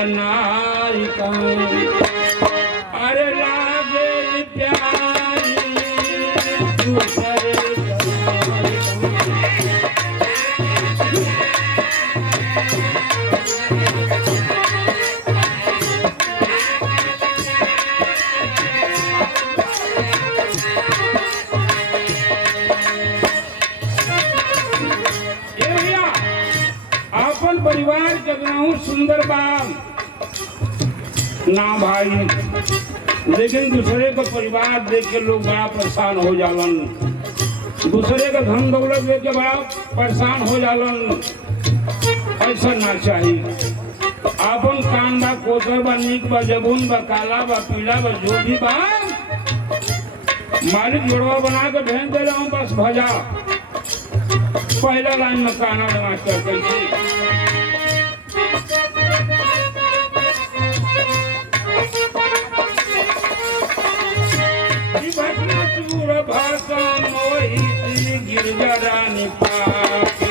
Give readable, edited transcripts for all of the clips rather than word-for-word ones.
कनारी कहीं अरे लागे प्यारी दूसरे कनारी परिवार जगनाऊ सुंदर बाम ना भाई, लेकिन दूसरे का परिवार देख के लोग बड़ा परेशान हो जालन, दूसरे का धन दौलत देख के बड़ा परेशान हो जालन। ऐसा ना चाहिए। आपन कान बा, कोतर बा, नीक बा, जबून बा, काला बा, पीला बा, जो भी बा मालिक जोड़वा बना के भेज दे रहा हूँ बस भजा। पहला लाइन में काना लगा कर कैसे भाषा मोहित गिरजा रानी पाके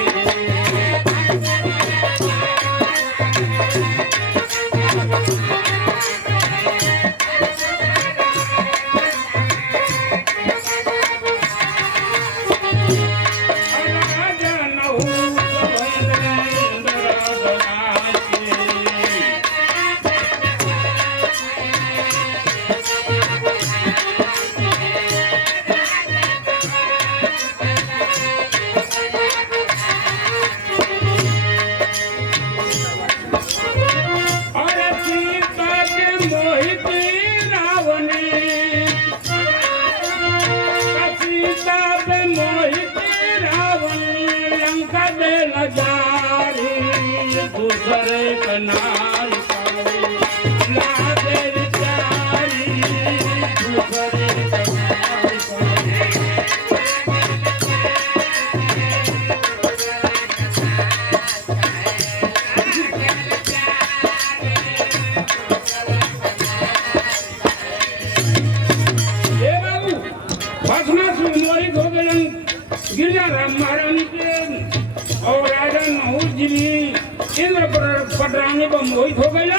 मोहित हो गए।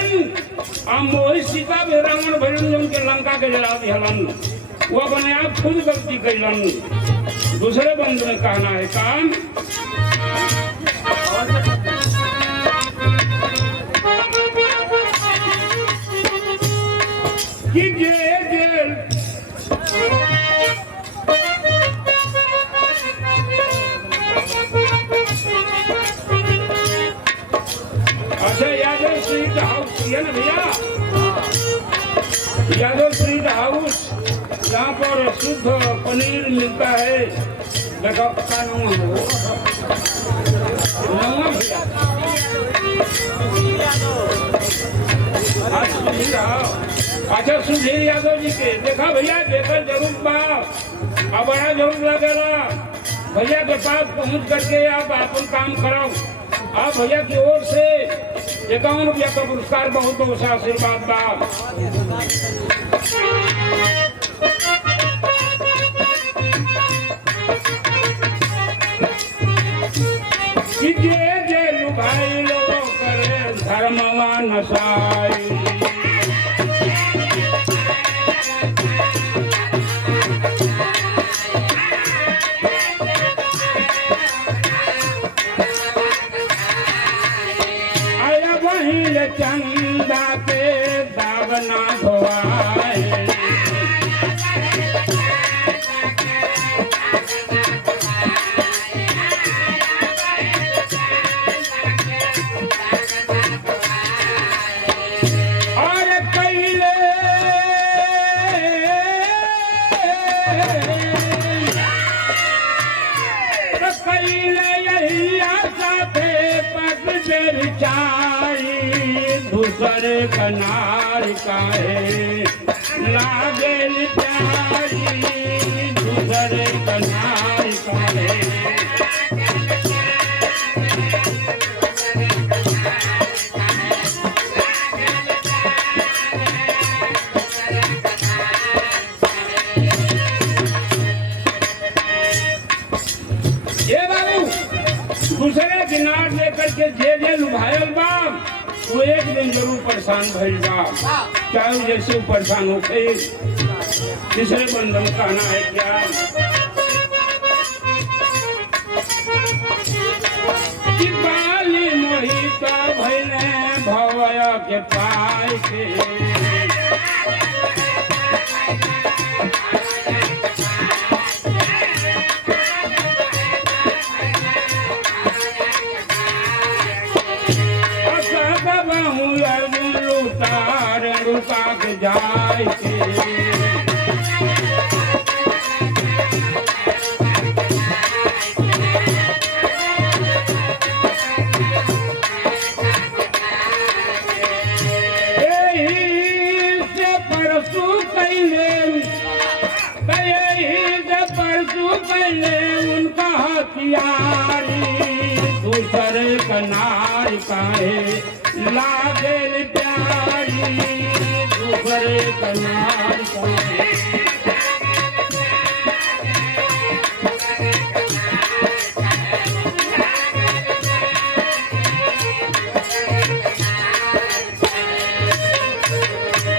मोहित सीता भी रावण भैरन जो के लंका के जला दिहलन, वो बने आप खुद गलती कैलन। दूसरे बंद में कहना है काम कि जेल ना भैया, यादव स्ट्रीट हाउस यहाँ पर शुद्ध पनीर मिलता है। देखो का नाम भैया, अच्छा सुधीर यादव जी के देखा भैया, देखा जरूर बा अब बड़ा जरूर लगेगा। भैया के पास पहुँच करके आप अपन काम कराओ। आप भैया की ओर से 51 रुपया का पुरस्कार, बहुत बहुत आशीर्वाद बा। कि जे लुभाई लोगों करे धर्मवा नसाई, चंदा के दाग ना धोआए, और कैले यही आशा थे पग बेचाई। दूसरे कनार काहे लागे प्यारी, दूसरे कनार काहे। ये बाबू दूसरे किनार लेकर के जे लुभायल बा वो एक दिन जरूर परेशान भइल बा, चाहे वो जैसे वो परेशान होके। तीसरे बंधन कहना है क्या कि बाली मोहित भइले भवय के पाय के। लुटा के जाए के परसू कैले उनका हथियारी दूसरे कनार काहे लागेल प्यारी दूसरे कनार काहे